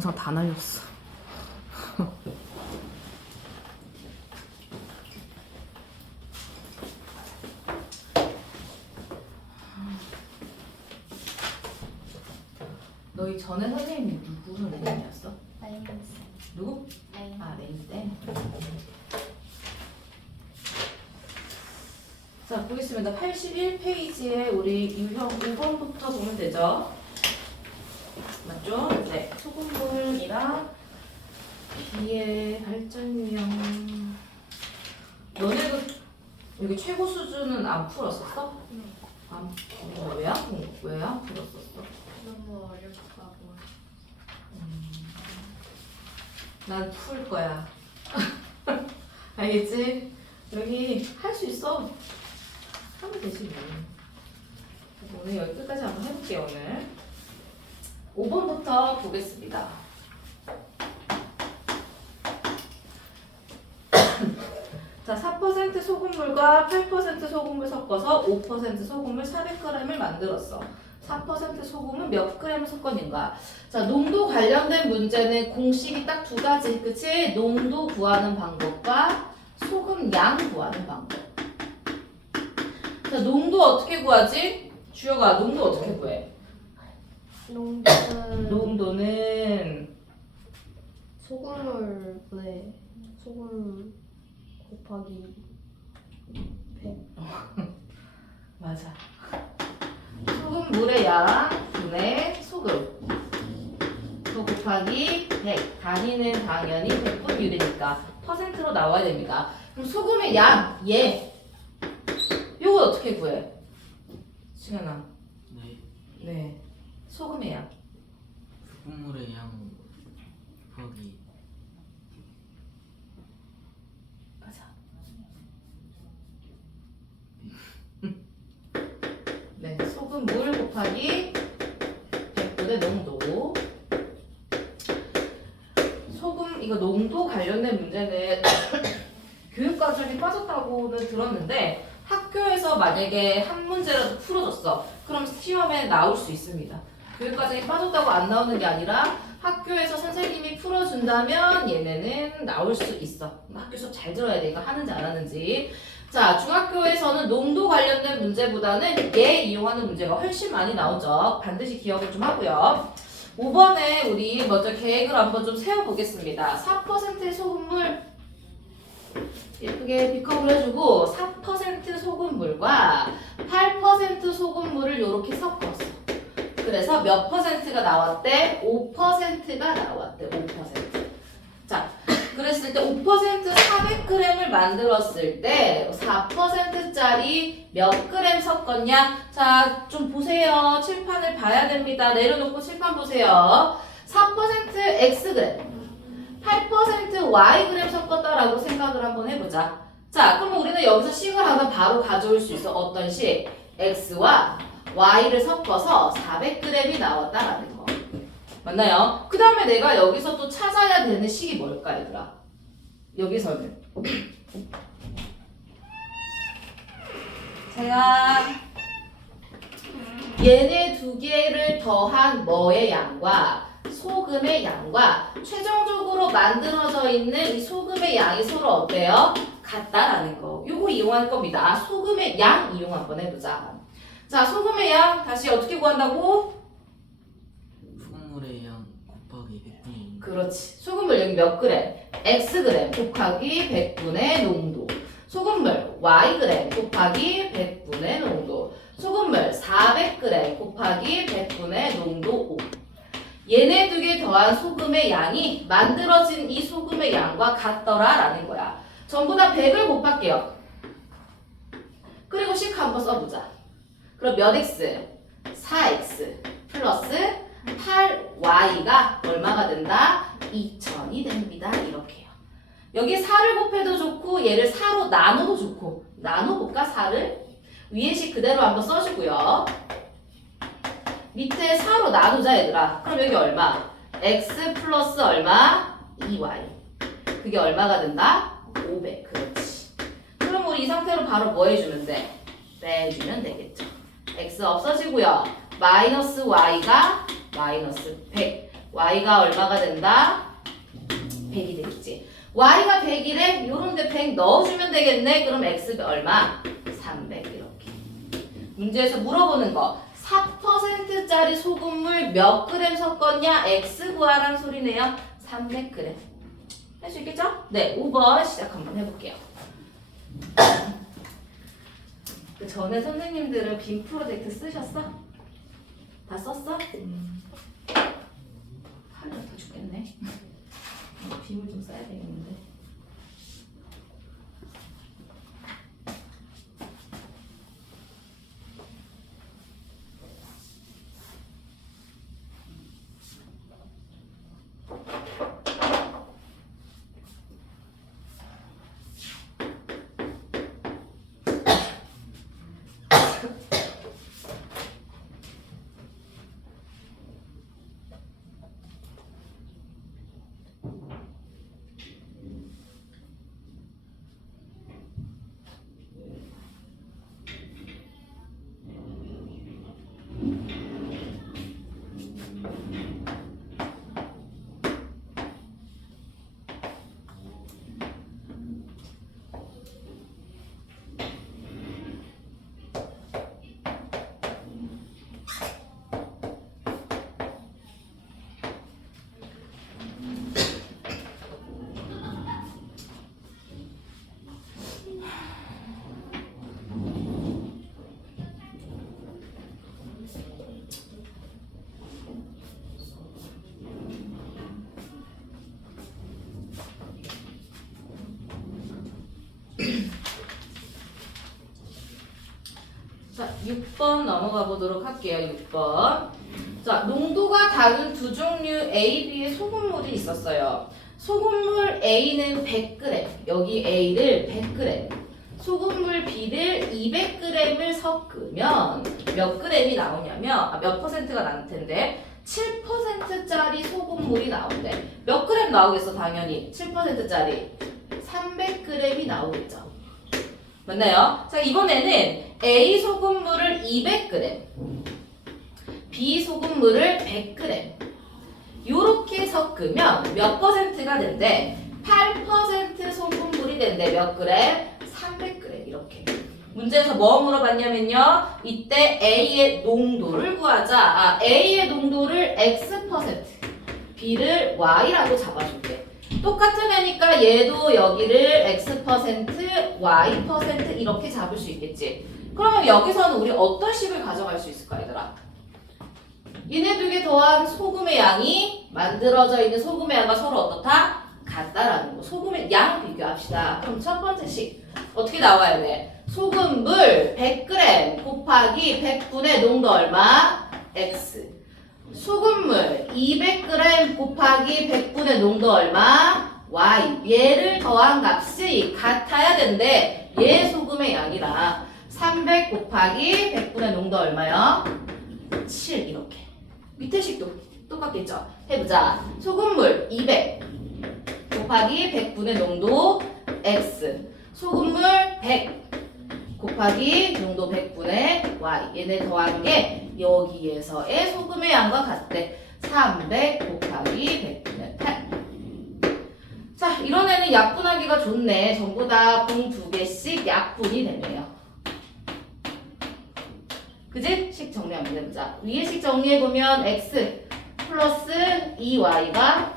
영상 다 날렸어. 너희 전에 선생님이 누구 선생님이었어? 마이너스. 누구? 마이너스. 아, 네인데. 자, 보겠습니다. 81페이지에 우리 유형 5번부터 보면 되죠? 맞죠? 네. 소금물이랑 비의 발전 유형. 너네도 여기 최고 수준은 안 풀었었어? 네. 왜 안 풀었었어? 너무 어렵다고. 난 풀 거야. 알겠지? 여기 할 수 있어. 하면 되지 뭐. 오늘 여기 끝까지 한번 해볼게요. 오늘 5번부터 보겠습니다. 자, 4% 소금물과 8% 소금을 섞어서 5% 소금을 400g을 만들었어. 4% 소금은 몇 g을 섞었는가? 자, 농도 관련된 문제는 공식이 딱 두 가지, 그치? 농도 구하는 방법과 소금 양 구하는 방법. 자, 농도 어떻게 구하지? 주혁아, 농도 어떻게 구해? 농도는 소금물에 소금 곱하기 100. 맞아. 소금물의 양 분의 소금. 그 곱하기 100. 단위는 당연히 100분율이니까 퍼센트로 나와야 됩니다. 그럼 소금의 양, 얘. 요거 어떻게 구해? 승현아. 네, 네. 소금의 양. 소금물의 양 곱하기 맞아. 네. 소금물 곱하기 100분의 농도. 소금, 이거 농도 관련된 문제는 교육과정이 빠졌다고는 들었는데 학교에서 만약에 한 문제라도 풀어줬어. 그럼 시험에 나올 수 있습니다. 교육과정이 빠졌다고 안 나오는 게 아니라 학교에서 선생님이 풀어준다면 얘네는 나올 수 있어. 학교 수업 잘 들어야 돼. 이거 하는지 안 하는지. 자, 중학교에서는 농도 관련된 문제보다는 얘 이용하는 문제가 훨씬 많이 나오죠. 반드시 기억을 좀 하고요. 5번에 우리 먼저 계획을 한번 좀 세워보겠습니다. 4%의 소금물 예쁘게 비컵을 해주고 4% 소금물과 8% 소금물을 이렇게 섞었어. 그래서 몇 퍼센트가 나왔대? 5%가 나왔대. 5%. 자, 그랬을 때 5% 400g을 만들었을 때 4%짜리 몇 g 섞었냐? 자, 좀 보세요. 칠판을 봐야 됩니다. 내려놓고 칠판 보세요. 4% xg, 8% yg 섞었다라고 생각을 한번 해보자. 자, 그럼 우리는 여기서 식을 하나 바로 가져올 수 있어. 어떤 식? x와 y를 섞어서 400g이 나왔다라는 거. 맞나요? 그 다음에 내가 여기서 또 찾아야 되는 식이 뭘까, 얘들아? 여기서는. 제가 얘네 두 개를 더한 뭐의 양과 소금의 양과 최종적으로 만들어져 있는 이 소금의 양이 서로 어때요? 같다라는 거. 요거 이용할 겁니다. 소금의 양 이용 한번 해보자. 자, 소금의 양 다시 어떻게 구한다고? 소금물의 양 곱하기 100분의 1. 그렇지. 소금물 여기 몇 그램? Xg 곱하기 100분의 농도. 소금물 Yg 곱하기 100분의 농도. 소금물 400g 곱하기 100분의 농도 5. 얘네 두 개 더한 소금의 양이 만들어진 이 소금의 양과 같더라라는 거야. 전부 다 100을 곱할게요. 그리고 식 한번 써보자. 그럼 몇 x? 4x 플러스 8y가 얼마가 된다? 2000이 됩니다. 이렇게요. 여기 4를 곱해도 좋고 얘를 4로 나눠도 좋고 나눠볼까? 4를? 위에 식 그대로 한번 써주고요. 밑에 4로 나누자 얘들아. 그럼 여기 얼마? x 플러스 얼마? 2y. 그게 얼마가 된다? 500. 그렇지. 그럼 우리 이 상태로 바로 뭐 해주면 돼? 빼주면 되겠죠. x 없어지고요. 마이너스 y가 마이너스 100. y가 얼마가 된다? 100이 되겠지. y가 100이래? 요런데 100 넣어주면 되겠네. 그럼 x가 얼마? 300 이렇게. 문제에서 물어보는 거. 4%짜리 소금물 몇 그램 섞었냐? x 구하라는 소리네요. 300g. 할 수 있겠죠? 네, 5번 시작 한번 해볼게요. 그 전에 선생님들은 빔 프로젝트 쓰셨어? 다 썼어? 팔이 아파 죽겠네. 빔을 좀 써야 되겠는데. 자, 6번 넘어가 보도록 할게요. 6번. 자, 농도가 다른 두 종류 A, B의 소금물이 있었어요. 소금물 A는 100g, 여기 A를 100g, 소금물 B를 200g을 섞으면 몇 g이 나오냐면, 몇 퍼센트가 나올 텐데 7%짜리 소금물이 나온대. 몇 g 나오겠어? 당연히 7%짜리 300g이 나오겠죠. 맞나요? 자, 이번에는 A 소금물을 200g, B 소금물을 100g 요렇게 섞으면 몇 퍼센트가 된대? 8% 소금물이 된대. 몇 그램? 300g 이렇게. 문제에서 뭐 물어봤냐면요. 이때 A의 농도를 구하자. A의 농도를 X%, B를 Y라고 잡아줄게. 똑같은 애니까 얘도 여기를 X%, Y% 이렇게 잡을 수 있겠지. 그러면 여기서는 우리 어떤 식을 가져갈 수 있을까, 얘들아? 얘네 두 개 더한 소금의 양이 만들어져 있는 소금의 양과 서로 어떻다? 같다라는 거. 소금의 양 비교합시다. 그럼 첫 번째 식 어떻게 나와야 돼? 소금물 100g 곱하기 100분의 농도 얼마? X. 소금물 200g 곱하기 100분의 농도 얼마? Y. 얘를 더한 값이 같아야 된대. 얘 소금의 양이라 300 곱하기 100분의 농도 얼마요? 7 이렇게. 밑에 식도 똑같겠죠? 해보자. 소금물 200 곱하기 100분의 농도 X. 소금물 100 곱하기 농도 100분의 Y. 얘네 더한 게 여기에서의 소금의 양과 같대. 300 곱하기 100분의 8. 자, 이런 애는 약분하기가 좋네. 전부 다 공 2개씩 약분이 되네요. 그지? 식 정리 한번 해보자. 위에 식 정리해보면 x 플러스 2y가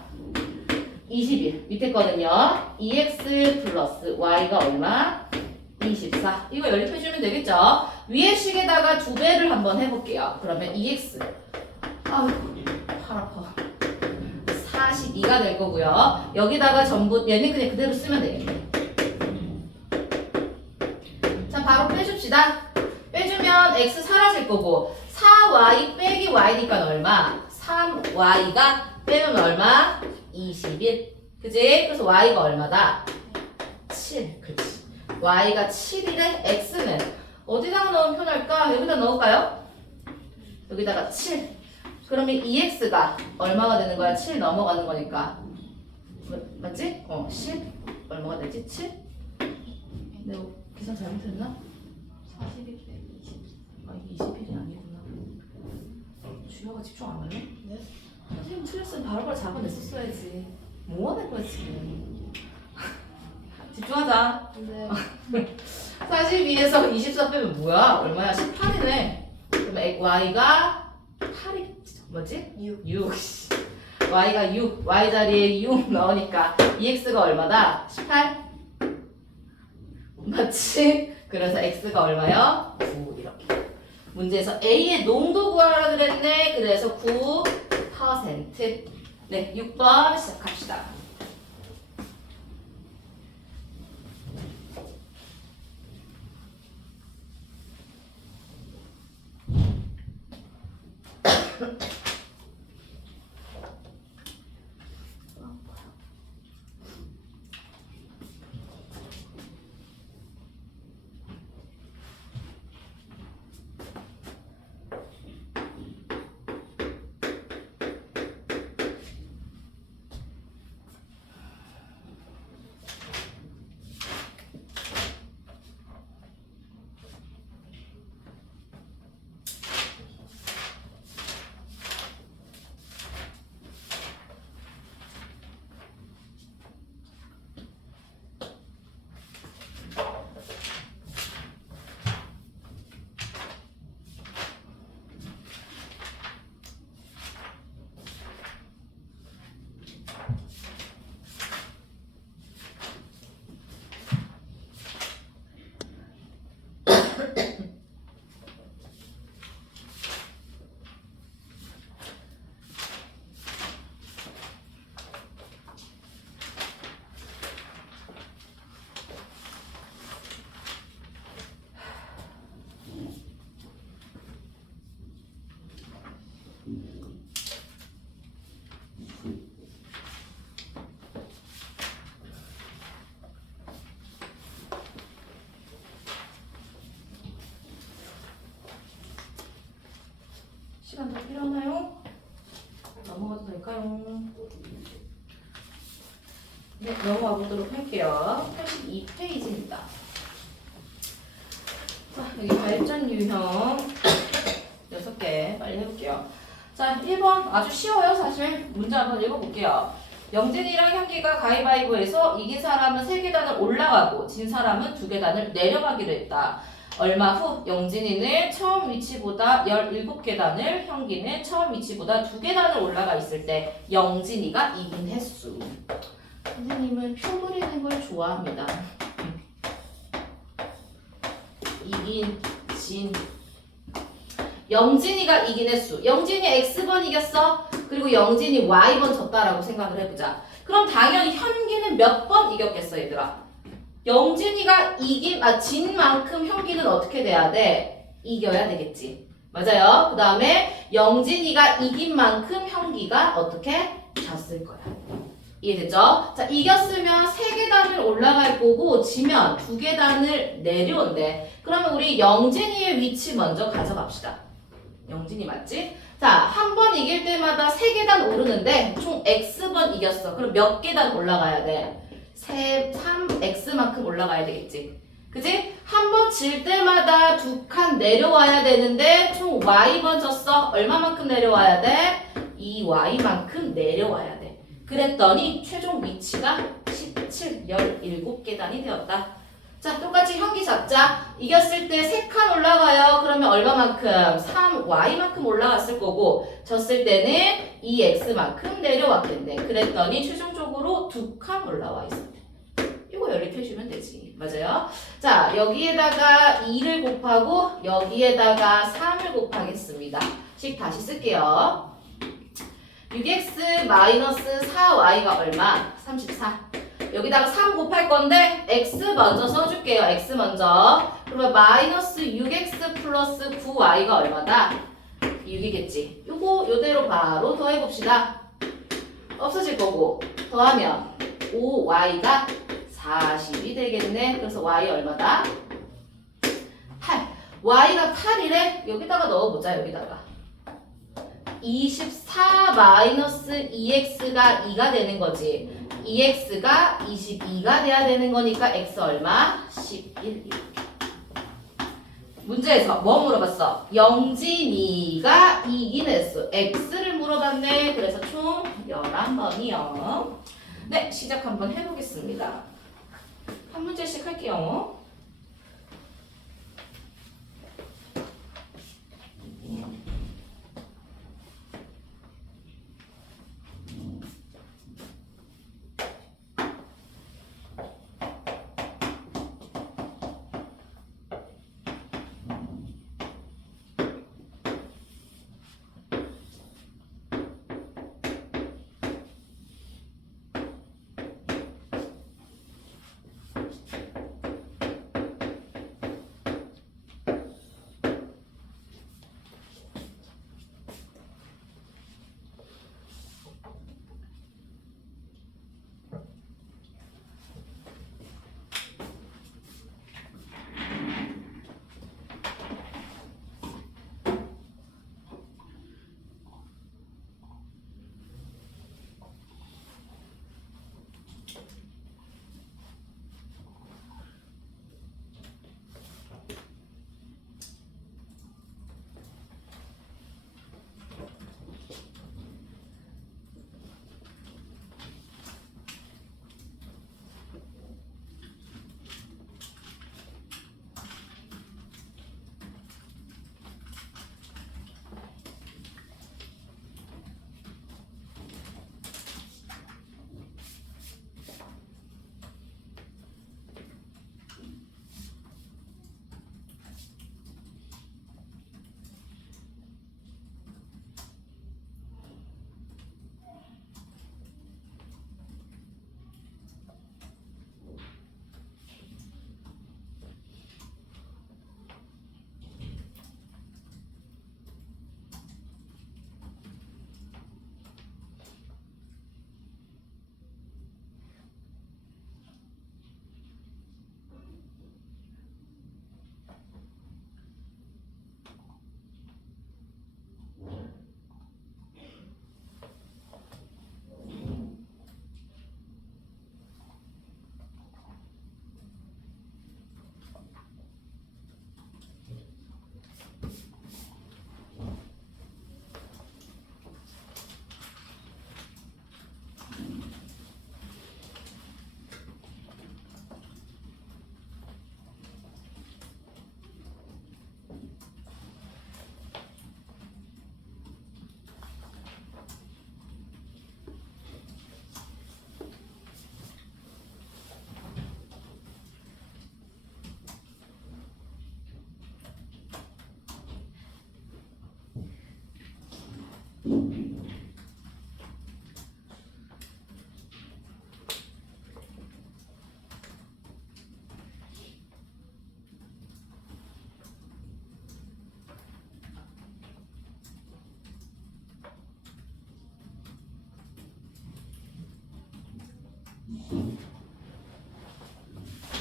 21. 밑에 거는요. 2x 플러스 y가 얼마? 24. 이거 연립해주면 되겠죠? 위에 식에다가 2배를 한번 해볼게요. 그러면 2x. 아유, 팔 아파. 42가 될 거고요. 여기다가 전부 얘는 그냥 그대로 쓰면 되겠네. 자, 바로 빼줍시다. 빼주면 x 사라질 거고 4y 빼기 y니까 얼마? 3y가 빼면 얼마? 21. 그지? 그래서 y가 얼마다? 7. 그렇지. y가 7이래. x는 어디다가 넣으면 편할까? 여기다 넣을까요? 여기다가 7. 그러면 2x가 얼마가 되는 거야? 7 넘어가는 거니까. 맞지? 10. 얼마가 되지? 7? 내가 계산 잘못했나? 42 빼기 20. 아, 21이 아니구나. 주여가 집중 안 할래? 네? 선생님 틀렸으면 바로바로 잡아냈었어야지. 뭐 하는 거야 지금. 집중하자. 네. 42에서 24 빼면 뭐야? 얼마야? 18이네. 그럼 y가 8이겠지. 뭐지? 6. y가 6. y 자리에 6 넣으니까 2x가 얼마다? 18? 맞지? 그래서 x가 얼마요? 9 이렇게. 문제에서 A의 농도 구하라 그랬네. 그래서 9%. 네, 6번 시작합시다. 시간 더 필요하나요? 넘어가도 될까요? 네, 넘어가 보도록 할게요. 82페이지입니다. 자, 여기 발전 유형 6개 빨리 해볼게요. 자, 1번 아주 쉬워요, 사실. 문제 한번 읽어볼게요. 영진이랑 현기가 가위바위보에서 이긴 사람은 3계단을 올라가고 진 사람은 2계단을 내려가기로 했다. 얼마 후 영진이는 처음 위치보다 17계단을, 현기는 처음 위치보다 2계단을 올라가 있을 때 영진이가 이긴 횟수. 선생님은 표 그리는 걸 좋아합니다. 이긴, 진. 영진이가 이긴 횟수. 영진이 X번 이겼어. 그리고 영진이 Y번 졌다라고 생각을 해보자. 그럼 당연히 현기는 몇 번 이겼겠어, 얘들아? 영진이가 진 만큼 현기는 어떻게 돼야 돼? 이겨야 되겠지. 맞아요. 그 다음에 영진이가 이긴 만큼 현기가 어떻게? 졌을 거야. 이해됐죠? 자, 이겼으면 3계단을 올라갈 거고 지면 2계단을 내려온대. 그러면 우리 영진이의 위치 먼저 가져갑시다. 영진이 맞지? 자, 한 번 이길 때마다 3계단 오르는데 총 X번 이겼어. 그럼 몇 계단 올라가야 돼? 3X만큼 올라가야 되겠지. 그지? 한 번 질 때마다 2칸 내려와야 되는데 총 Y번 졌어. 얼마만큼 내려와야 돼? 2Y만큼 내려와야 돼. 그랬더니 최종 위치가 17계단이 되었다. 자, 똑같이 현기 잡자. 이겼을 때 3칸 올라가요. 그러면 얼마만큼? 3Y만큼 올라갔을 거고 졌을 때는 2X만큼 내려왔겠네. 그랬더니 최종적으로 2칸 올라와 있었대. 이거 연립해주면 되지. 맞아요? 자, 여기에다가 2를 곱하고 여기에다가 3을 곱하겠습니다. 식 다시 쓸게요. 6x 마이너스 4y가 얼마? 34. 여기다가 3 곱할 건데 x 먼저 써줄게요. x 먼저. 그러면 마이너스 6x 플러스 9y가 얼마다? 6이겠지. 요거 요대로 바로 더해봅시다. 없어질 거고 더하면 5y가 40이 되겠네. 그래서 y 얼마다? 8. y가 8이래. 여기다가 넣어보자. 여기다가 24 마이너스 2x가 2가 되는 거지. 2x가 22가 돼야 되는 거니까 x 얼마? 11. 문제에서 뭐 물어봤어? 영진이가 이긴 횟수 x를 물어봤네. 그래서 총 11번이요. 네, 시작 한번 해보겠습니다. 한 문제씩 할게요.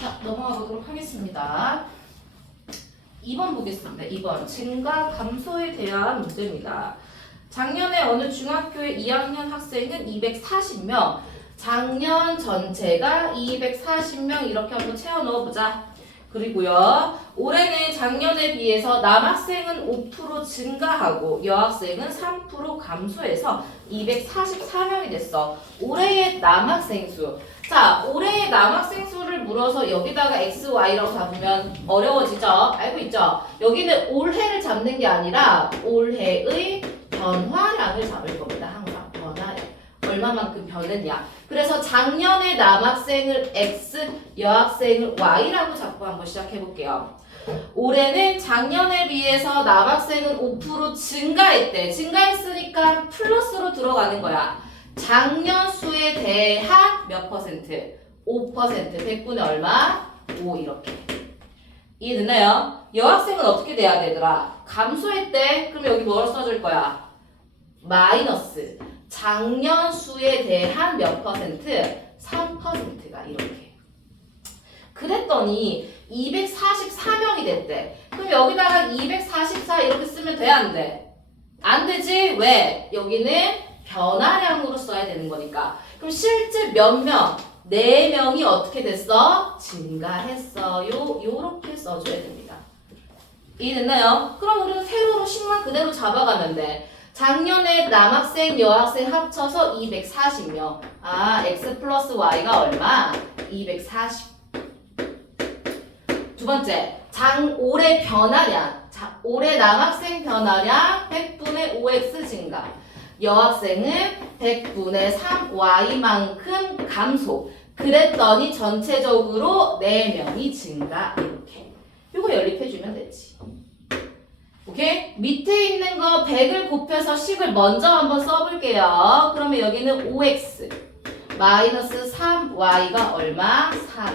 자, 넘어가 보도록 하겠습니다. 2번 보겠습니다. 2번 증가 감소에 대한 문제입니다. 작년에 어느 중학교의 2학년 학생은 240명, 작년 전체가 240명 이렇게 한번 채워 넣어보자. 그리고요, 올해는 작년에 비해서 남학생은 5% 증가하고 여학생은 3% 감소해서 244명이 됐어. 올해의 남학생 수. 자, 올해의 남학생 수를 물어서 여기다가 x, y라고 잡으면 어려워지죠? 알고 있죠? 여기는 올해를 잡는 게 아니라 올해의 변화량을 잡을 겁니다. 항상 변화량. 얼마만큼 변했냐. 그래서 작년에 남학생을 x, 여학생을 y라고 잡고 한번 시작해 볼게요. 올해는 작년에 비해서 남학생은 5% 증가했대. 증가했으니까 플러스로 들어가는 거야. 작년 수에 대한 몇 퍼센트? 5%. 100분의 얼마? 5 이렇게. 이해됐나요? 여학생은 어떻게 돼야 되더라? 감소했대. 그럼 여기 뭘 써줄 거야? 마이너스. 작년 수에 대한 몇 퍼센트? 3%가 이렇게. 그랬더니 244명이 됐대. 그럼 여기다가 244 이렇게 쓰면 돼? 안 돼? 안 되지? 왜? 여기는 변화량으로 써야 되는 거니까. 그럼 실제 몇 명? 4명이 어떻게 됐어? 증가했어요. 요렇게 써줘야 됩니다. 이해됐나요? 그럼 우리는 세로로 식만 그대로 잡아가면 돼. 작년에 남학생, 여학생 합쳐서 240명. 아, x 플러스 y가 얼마? 240. 두 번째, 올해 변화량. 올해 남학생 변화량 100분의 5x 증가. 여학생은 100분의 3y만큼 감소. 그랬더니 전체적으로 4명이 증가. 이렇게. 이거 연립해주면 되지. 오케이? 밑에 있는 거 100을 곱해서 10을 먼저 한번 써볼게요. 그러면 여기는 5x 마이너스 3y가 얼마? 4.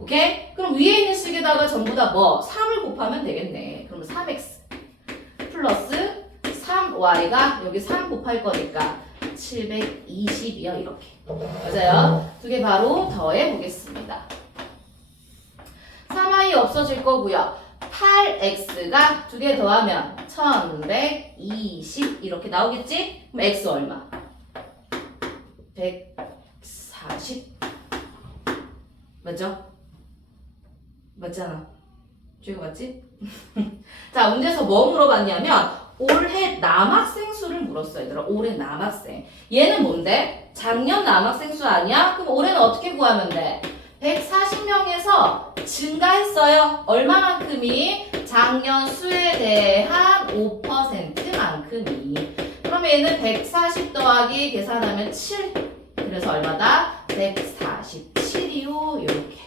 오케이? 그럼 위에 있는 식에다가 전부 다 뭐? 3을 곱하면 되겠네. 그러면 3x 플러스 3y가 여기 3 곱할 거니까 720이요. 이렇게. 맞아요? 두 개 바로 더해 보겠습니다. 3y 없어질 거고요. 8x가 두 개 더하면 1120 이렇게 나오겠지? 그럼 x 얼마? 140 맞죠? 맞잖아. 주희가 맞지? 자, 문제에서 뭐 물어봤냐면 올해 남학생 수를 물었어, 얘들아. 올해 남학생. 얘는 뭔데? 작년 남학생 수 아니야? 그럼 올해는 어떻게 구하면 돼? 140명에서 증가했어요. 얼마만큼이? 작년 수에 대한 5%만큼이. 그러면 얘는 140 더하기 계산하면 7. 그래서 얼마다? 147이요. 이렇게.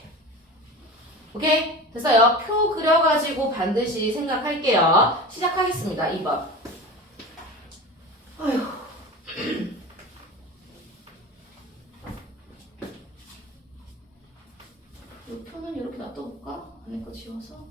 오케이? 됐어요. 표 그려가지고 반드시 생각할게요. 시작하겠습니다. 2번. 아휴. 이 표는 이렇게 놔둬볼까? 안에 거 지워서.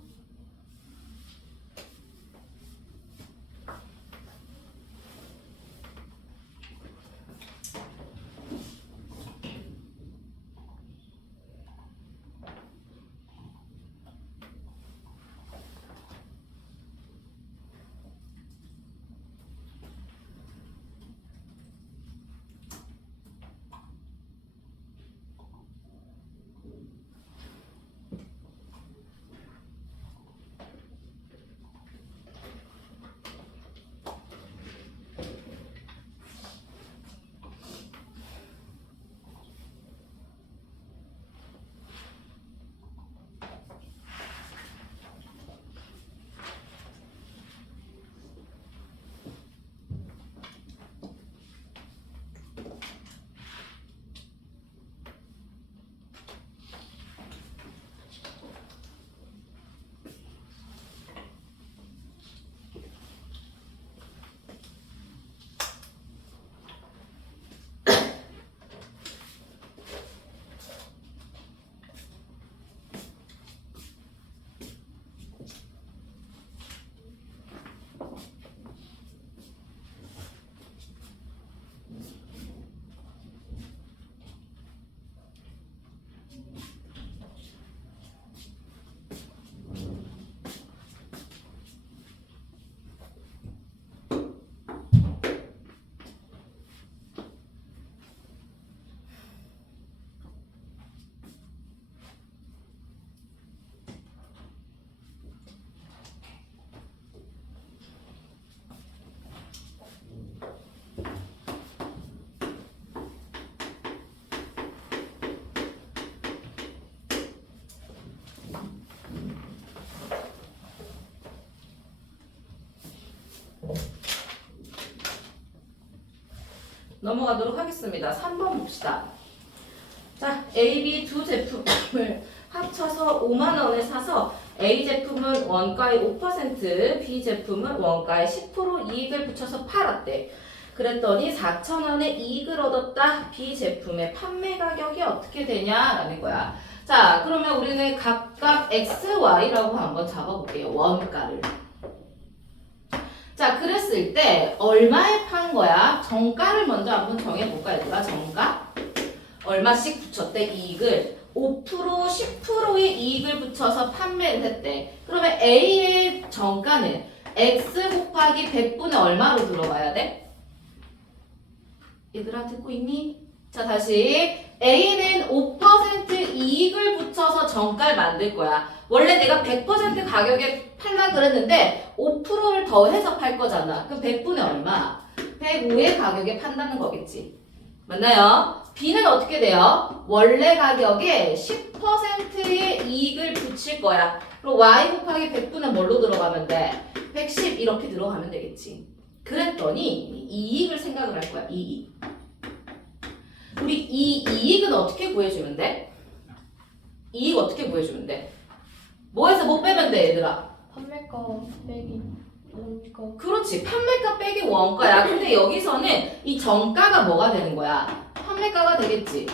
넘어가도록 하겠습니다. 3번 봅시다. 자, A, B 두 제품을 합쳐서 5만 원에 사서 A 제품은 원가의 5%, B 제품은 원가의 10% 이익을 붙여서 팔았대. 그랬더니 4,000원의 이익을 얻었다. B 제품의 판매 가격이 어떻게 되냐라는 거야. 자, 그러면 우리는 각각 X, Y라고 한번 잡아볼게요. 원가를. 자, 그랬을 때 얼마에 판 거야? 정가를 먼저 한번 정해볼까, 얘들아? 정가? 얼마씩 붙였대? 이익을 5%, 10%의 이익을 붙여서 판매를 했대. 그러면 A의 정가는 X 곱하기 100분의 얼마로 들어가야 돼? 얘들아 듣고 있니? 자, 다시 A는 5% 이익을 붙여서 정가를 만들 거야. 원래 내가 100% 가격에 팔라 그랬는데 5%를 더해서 팔 거잖아. 그럼 100분의 얼마? 105의 가격에 판다는 거겠지. 맞나요? B는 어떻게 돼요? 원래 가격에 10%의 이익을 붙일 거야. 그럼 Y 곱하기 100분의 뭘로 들어가면 돼? 110 이렇게 들어가면 되겠지. 그랬더니 이익을 생각을 할 거야. 이익. 우리 이 이익은 어떻게 구해주면 돼? 이익 어떻게 구해주면 돼? 뭐에서 뭐 빼면 돼, 얘들아? 판매가 빼기 원가. 그렇지. 판매가 빼기 원가야. 근데 여기서는 이 정가가 뭐가 되는 거야? 판매가가 되겠지.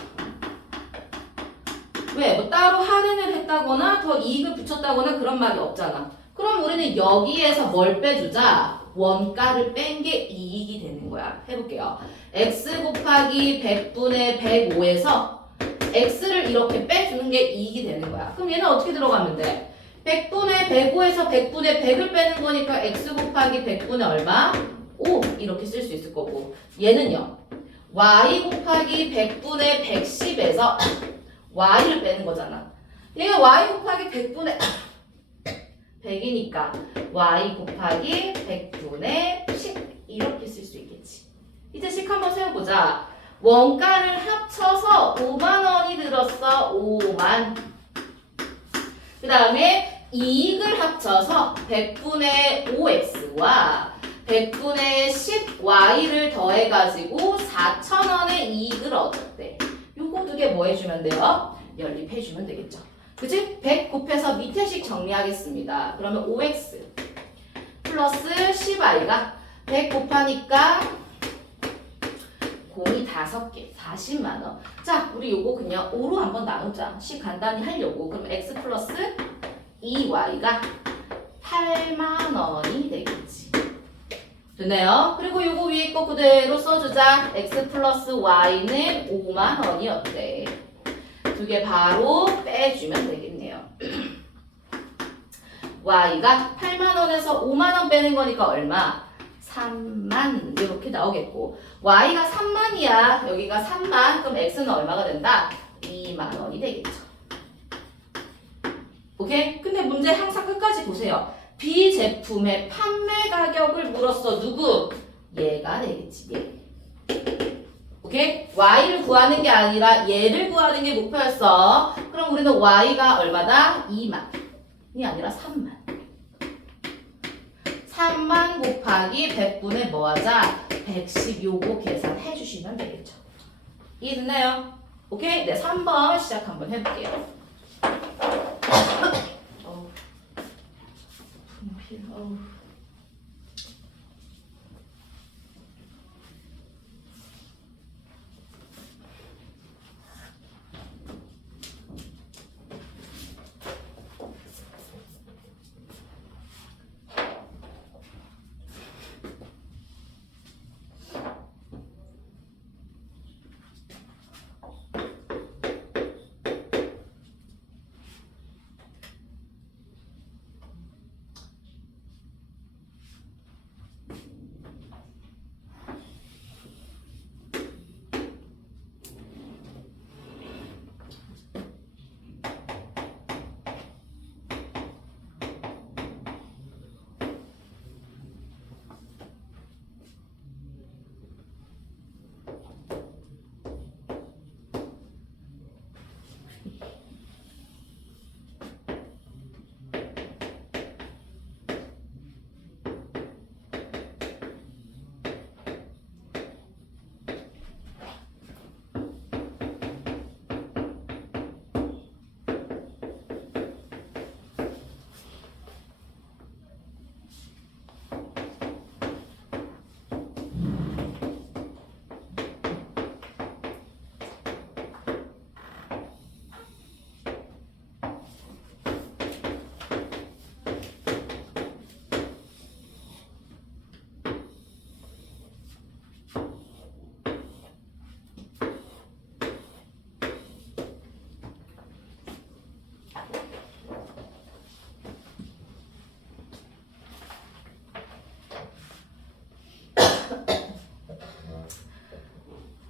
왜? 뭐 따로 할인을 했다거나 더 이익을 붙였다거나 그런 말이 없잖아. 그럼 우리는 여기에서 뭘 빼주자? 원가를 뺀 게 이익이 되는 거야. 해볼게요. x 곱하기 100분의 105에서 x를 이렇게 빼주는 게 이익이 되는 거야. 그럼 얘는 어떻게 들어가면 돼? 100분의 105에서 100분의 100을 빼는 거니까 x 곱하기 100분의 얼마? 5 이렇게 쓸 수 있을 거고 얘는요. y 곱하기 100분의 110에서 y를 빼는 거잖아. 얘가 y 곱하기 100분의 100이니까 y 곱하기 100분의 10 이렇게 쓸 수 있겠지. 이제 식 한번 세워보자. 원가를 합쳐서 5만 원이 들었어. 5만. 그 다음에 이익을 합쳐서 100분의 5x와 100분의 10y를 더해가지고 4,000원의 이익을 얻었대. 요거 두 개 뭐 해주면 돼요? 연립해주면 되겠죠. 그치? 100 곱해서 밑에 식 정리하겠습니다. 그러면 5x 플러스 10y가 100 곱하니까 공이 5개 40만원. 자, 우리 요거 그냥 5로 한번 나누자. 식 간단히 하려고. 그럼 x 플러스 2y가 8만원이 되겠지. 됐나요? 그리고 요거 위에 거 그대로 써주자. x 플러스 y는 5만원이었대. 두 개 바로 빼주면 되겠네요. y가 8만원에서 5만원 빼는 거니까 얼마? 3만 이렇게 나오겠고 y가 3만이야. 여기가 3만. 그럼 x는 얼마가 된다? 2만원이 되겠죠. 오케이? 근데 문제 항상 끝까지 보세요. B 제품의 판매 가격을 물었어. 누구? 얘가 되겠지. 얘. 오케이? y를 구하는 게 아니라 얘를 구하는 게 목표였어. 그럼 우리는 y가 얼마다? 2만이 아니라 3만. 3만 곱하기 100분의 뭐 하자? 110 요거 계산해 주시면 되겠죠. 이해됐나요? 오케이? 네, 3번 시작 한번 해볼게요.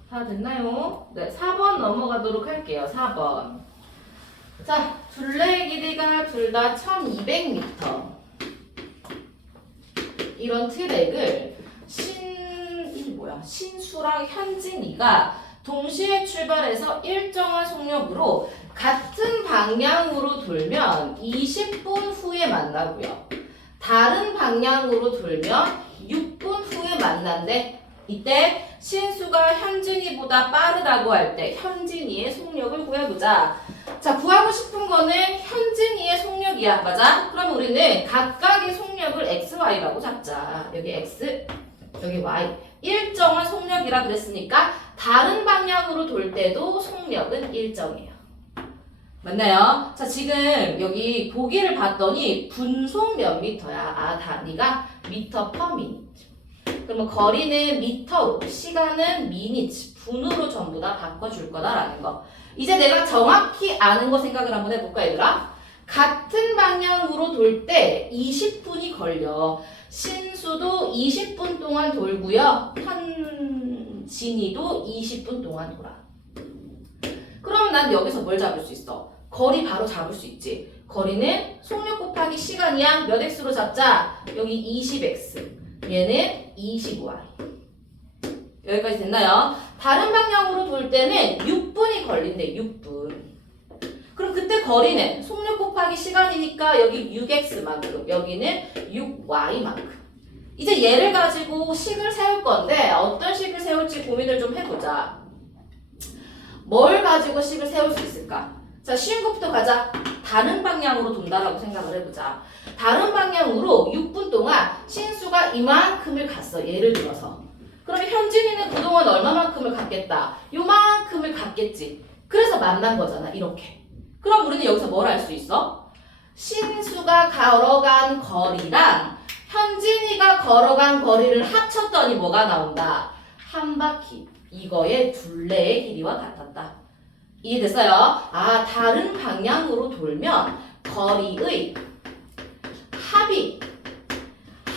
다 됐나요? 네, 4번 넘어가도록 할게요. 4번. 자, 둘레의 길이가 둘 다 1200m. 이런 트랙을 신수랑 현진이가 동시에 출발해서 일정한 속력으로 같은 방향으로 돌면 20분 후에 만나고요. 다른 방향으로 돌면 6분 후에 만난대. 이때 신수가 현진이보다 빠르다고 할 때 현진이의 속력을 구해보자. 자, 구하고 싶은 거는 현진이의 속력이야. 맞아? 그럼 우리는 각각의 속력을 XY라고 잡자. 여기 X, 여기 Y. 일정한 속력이라 그랬으니까 다른 방향으로 돌 때도 속력은 일정해요. 맞나요? 자, 지금 여기 보기를 봤더니 분속 몇 미터야? 아, 단위가 미터 퍼 미니트. 그러면 거리는 미터로, 시간은 미니트, 분으로 전부 다 바꿔줄 거다라는 거. 이제 내가 정확히 아는 거 생각을 한번 해볼까, 얘들아? 같은 방향으로 돌 때 20분이 걸려. 신수도 20분 동안 돌고요. 현진이도 20분 동안 돌아. 그러면 난 여기서 뭘 잡을 수 있어? 거리 바로 잡을 수 있지. 거리는 속력 곱하기 시간이야. 몇 x로 잡자? 여기 20x. 얘는 25y. 여기까지 됐나요? 다른 방향으로 돌 때는 6분이 걸린대. 6분. 그럼 그때 거리는 속력 곱하기 시간이니까 여기 6x만큼, 여기는 6y만큼. 이제 얘를 가지고 식을 세울 건데 어떤 식을 세울지 고민을 좀 해보자. 뭘 가지고 식을 세울 수 있을까? 자, 쉬운 것부터 가자. 다른 방향으로 돈다라고 생각을 해보자. 다른 방향으로 6분 동안 신수가 이만큼을 갔어. 예를 들어서. 그러면 현진이는 그동안 얼마만큼을 갔겠다? 요만큼을 갔겠지. 그래서 만난 거잖아. 이렇게. 그럼 우리는 여기서 뭘 알 수 있어? 신수가 걸어간 거리랑 현진이가 걸어간 거리를 합쳤더니 뭐가 나온다? 한 바퀴. 이거의 둘레의 길이와 같았다. 이해됐어요? 아, 다른 방향으로 돌면 거리의 합이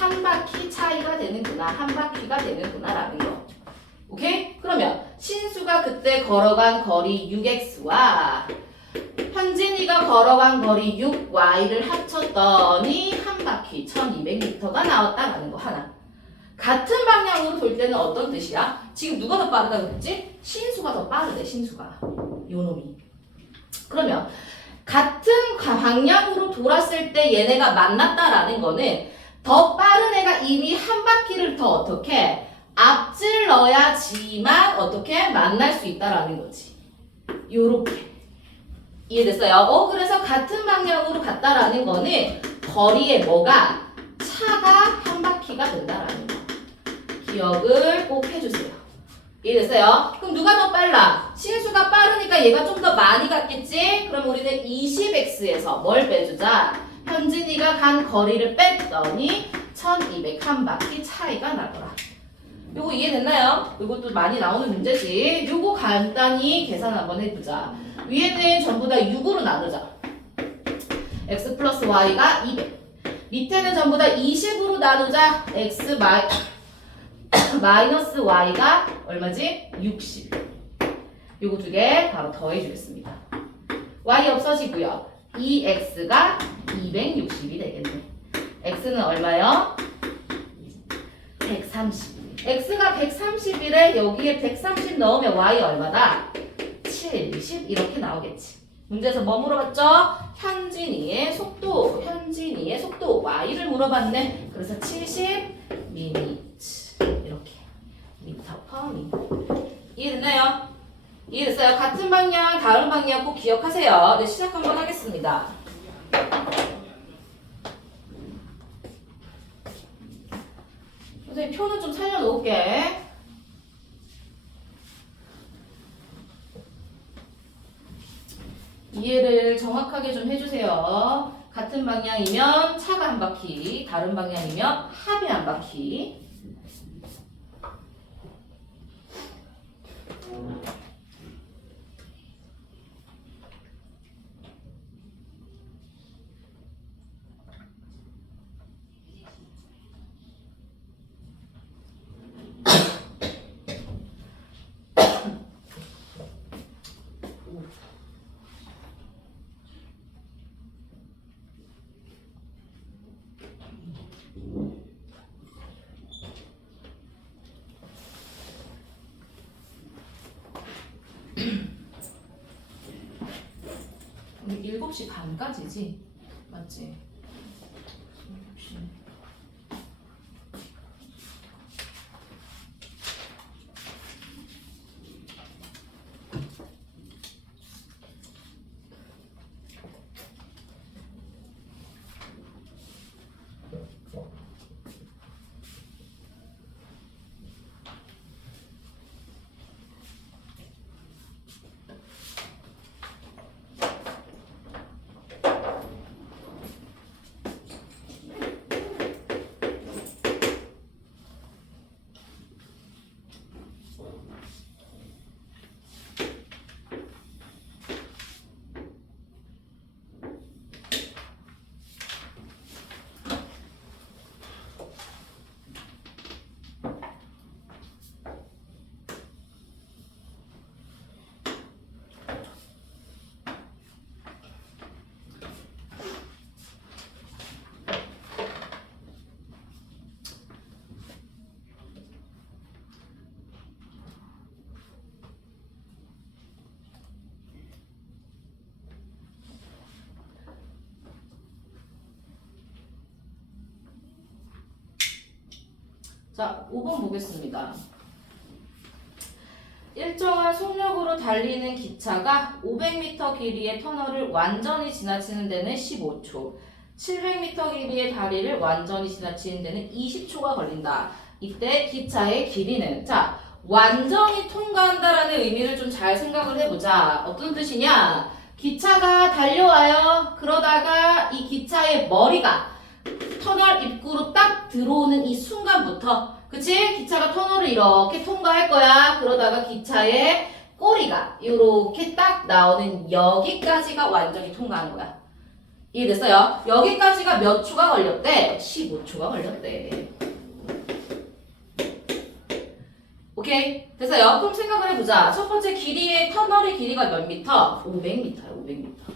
한 바퀴 차이가 되는구나. 한 바퀴가 되는구나 라는 거. 오케이? 그러면 신수가 그때 걸어간 거리 6x와 현진이가 걸어간 거리 6y를 합쳤더니 한 바퀴 1200m가 나왔다라는 거 하나. 같은 방향으로 돌 때는 어떤 뜻이야? 지금 누가 더 빠르다고 그랬지? 신수가 더 빠르대. 신수가. 요놈이. 그러면 같은 방향으로 돌았을 때 얘네가 만났다라는 거는 더 빠른 애가 이미 한 바퀴를 더 어떻게 앞질러야지만 어떻게 만날 수 있다라는 거지. 요렇게. 이해됐어요? 그래서 같은 방향으로 갔다라는 거는 거리에 뭐가 차가 한 바퀴가 된다라는 거. 기억을 꼭 해주세요. 이해됐어요? 그럼 누가 더 빨라? 신수가 빠르니까 얘가 좀 더 많이 갔겠지? 그럼 우리는 20x에서 뭘 빼주자? 현진이가 간 거리를 뺐더니 1200 한 바퀴 차이가 나더라. 요거 이해됐나요? 요것도 많이 나오는 문제지. 요거 간단히 계산 한번 해보자. 위에는 전부 다 6으로 나누자. x 플러스 y가 200. 밑에는 전부 다 20으로 나누자. x 마이너스 y가 얼마지? 60. 요거 두 개 바로 더해주겠습니다. y 없어지고요. 2x가 260이 되겠네. x는 얼마요? 130. x가 130이래. 여기에 130 넣으면 y 얼마다? 70 이렇게 나오겠지. 문제에서 뭐 물어봤죠? 현진이의 속도 y를 물어봤네. 그래서 70 미니트 이렇게 미터 퍼 미니트. 이해됐나요? 이해됐어요? 같은 방향, 다른 방향 꼭 기억하세요. 네, 시작 한번 하겠습니다. 선생님 표는 좀 살려놓을게. 이해를 정확하게 좀 해주세요. 같은 방향이면 차가 한 바퀴, 다른 방향이면 합이 한 바퀴. 7시 반까지지? 맞지? 7시. 자, 5번 보겠습니다. 일정한 속력으로 달리는 기차가 500m 길이의 터널을 완전히 지나치는 데는 15초, 700m 길이의 다리를 완전히 지나치는 데는 20초가 걸린다. 이때 기차의 길이는, 자, 완전히 통과한다라는 의미를 좀 잘 생각을 해보자. 어떤 뜻이냐? 기차가 달려와요. 그러다가 이 기차의 머리가 터널 입구로 딱 들어오는 이 순간부터, 그치? 기차가 터널을 이렇게 통과할 거야. 그러다가 기차의 꼬리가 이렇게 딱 나오는 여기까지가 완전히 통과한 거야. 이해됐어요? 여기까지가 몇 초가 걸렸대? 15초가 걸렸대. 오케이? 됐어요? 그럼 생각을 해보자. 첫 번째 길이의 터널의 길이가 몇 미터? 500m야, 500m.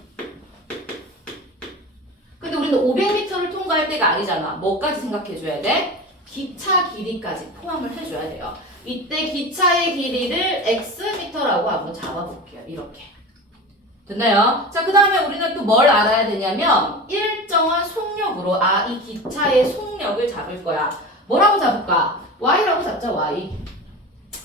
근데 우리는 500m를 통과할 때가 아니잖아. 뭐까지 생각해줘야 돼? 기차 길이까지 포함을 해줘야 돼요. 이때 기차의 길이를 xm라고 한번 잡아볼게요. 이렇게. 됐나요? 자, 그 다음에 우리는 또 뭘 알아야 되냐면 일정한 속력으로 이 기차의 속력을 잡을 거야. 뭐라고 잡을까? y라고 잡자, y.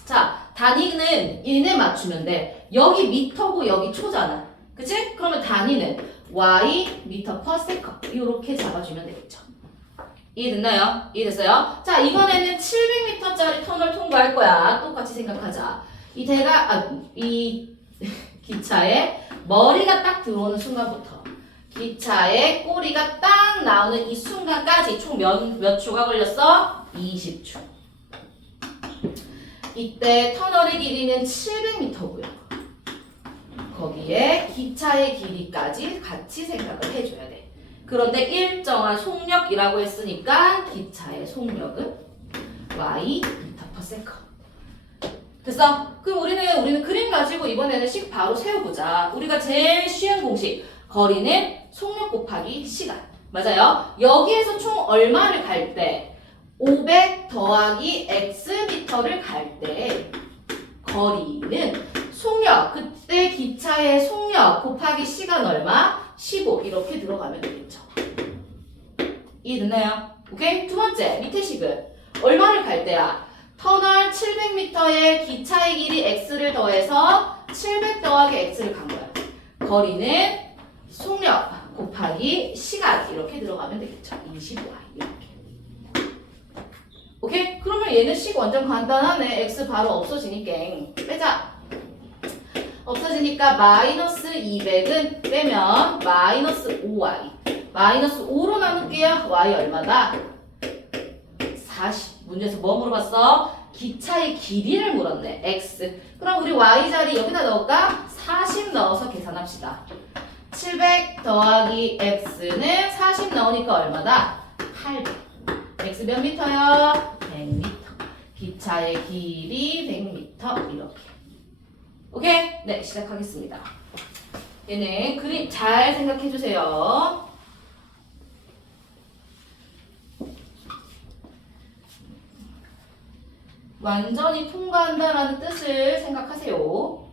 자, 단위는 1에 맞추면 돼. 여기 미터고 여기 초잖아. 그치? 그러면 단위는 y 미터 per second 이렇게 잡아주면 되겠죠. 이해됐나요? 이해됐어요? 자, 이번에는 700m짜리 터널 통과할 거야. 똑같이 생각하자. 이 기차의 머리가 딱 들어오는 순간부터 기차의 꼬리가 딱 나오는 이 순간까지 총 몇 초가 걸렸어? 20초. 이때 터널의 길이는 700m고요. 거기에 기차의 길이까지 같이 생각을 해줘야 돼. 그런데 일정한 속력이라고 했으니까 기차의 속력은 y 미터 per second. 됐어? 그럼 우리는 그림 가지고 이번에는 식 바로 세워보자. 우리가 제일 쉬운 공식. 거리는 속력 곱하기 시간. 맞아요? 여기에서 총 얼마를 갈 때? 500 더하기 x미터를 갈 때 거리는 속력, 그때 기차의 속력 곱하기 시간 얼마? 15 이렇게 들어가면 되겠죠. 이해됐나요? 오케이? 두 번째, 밑에 식은 얼마를 갈 때야? 터널 700m에 기차의 길이 x를 더해서 700 더하기 x를 간 거야. 거리는 속력 곱하기 시간 이렇게 들어가면 되겠죠. 25y 이렇게. 오케이? 그러면 얘는 식 완전 간단하네. x 바로 없어지니까 빼자. 없어지니까 마이너스 200은 빼면 마이너스 5y. 마이너스 5로 나눌게요. y 얼마다? 40. 문제에서 뭐 물어봤어? 기차의 길이를 물었네. x. 그럼 우리 y 자리 여기다 넣을까? 40 넣어서 계산합시다. 700 더하기 x는 40 넣으니까 얼마다? 800. x 몇 미터요? 100m. 기차의 길이 100m 이렇게. 오케이? 네, 시작하겠습니다. 얘는 그림 잘 생각해 주세요. 완전히 통과한다라는 뜻을 생각하세요.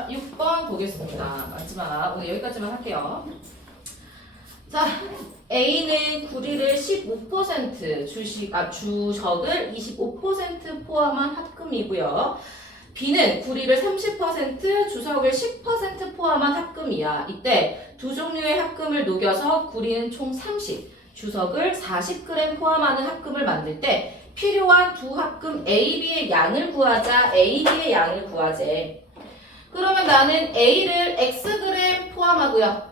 자, 6번 보겠습니다. 마지막 오늘 여기까지만 할게요. 자, A는 구리를 15% 주석을 25% 포함한 합금이고요. B는 구리를 30% 주석을 10% 포함한 합금이야. 이때 두 종류의 합금을 녹여서 구리는 총 30, 주석을 40g 포함하는 합금을 만들 때 필요한 두 합금 A, B의 양을 구하자. A, B의 양을 구하재. 그러면 나는 A를 Xg 포함하고요.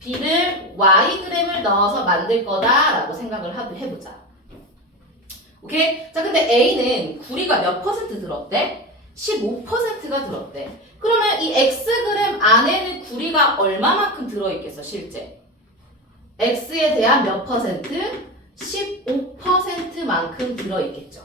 B를 Yg을 넣어서 만들 거다라고 생각을 해보자. 오케이? 자, 근데 A는 구리가 몇 퍼센트 들었대? 15%가 들었대. 그러면 이 Xg 안에는 구리가 얼마만큼 들어있겠어, 실제? X에 대한 몇 퍼센트? 15%만큼 들어있겠죠.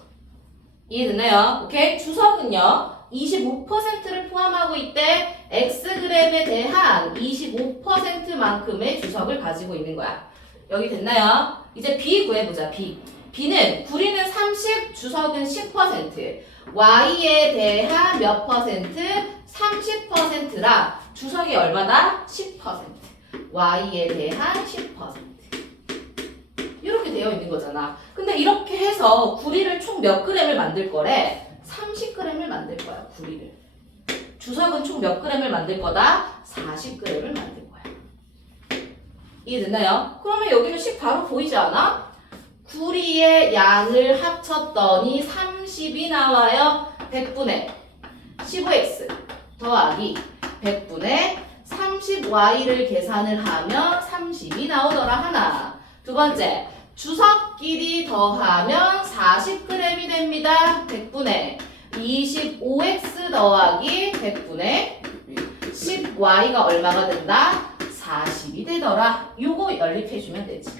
이해됐나요? 오케이? 주석은요, 25%를 포함하고 있대. Xg에 대한 25%만큼의 주석을 가지고 있는 거야. 여기 됐나요? 이제 B 구해보자. B. B는 구리는 30, 주석은 10%. Y에 대한 몇 퍼센트? 30%라 주석이 얼마다? 10%. Y에 대한 10%. 이렇게 되어 있는 거잖아. 근데 이렇게 해서 구리를 총 몇 g을 만들 거래? 30g을 만들 거야, 구리를. 주석은 총 몇 g을 만들 거다? 40g을 만들 거야. 이해됐나요? 그러면 여기는 식 바로 보이지 않아? 구리의 양을 합쳤더니 30이 나와요. 100분의 15x 더하기 100분의 30y를 계산을 하면 30이 나오더라. 하나. 두 번째, 주석끼리 더하면 40g이 됩니다. 100분의 25x 더하기 100분의 10y가 얼마가 된다? 40이 되더라. 요거 연립해주면 되지.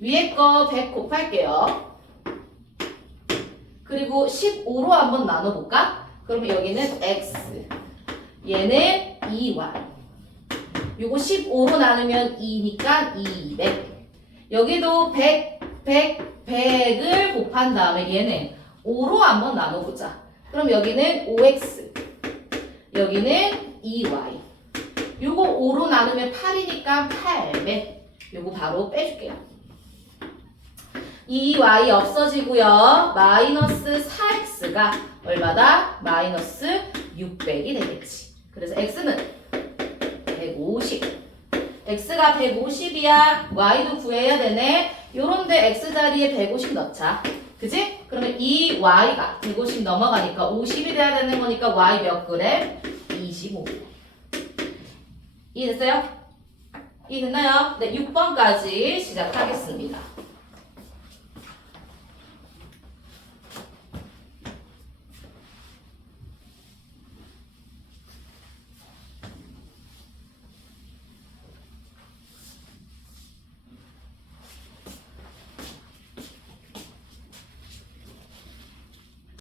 위에 거 100 곱할게요. 그리고 15로 한번 나눠볼까? 그러면 여기는 x, 얘는 2y. 요거 15로 나누면 2니까 200. 여기도 100을 곱한 다음에 얘는 5로 한번 나눠보자. 그럼 여기는 5x, 여기는 2y. 요거 5로 나누면 8이니까 800. 요거 바로 빼줄게요. 2y 없어지고요. 마이너스 4x가 얼마다? 마이너스 600이 되겠지. 그래서 x는 150. x가 150이야. y도 구해야 되네. 요런데 x 자리에 150 넣자. 그지? 그러면 이 y가 150 넘어가니까 50이 돼야 되는 거니까 y 몇 그램? 25g. 이해됐어요? 이해됐나요? 네, 6번까지 시작하겠습니다.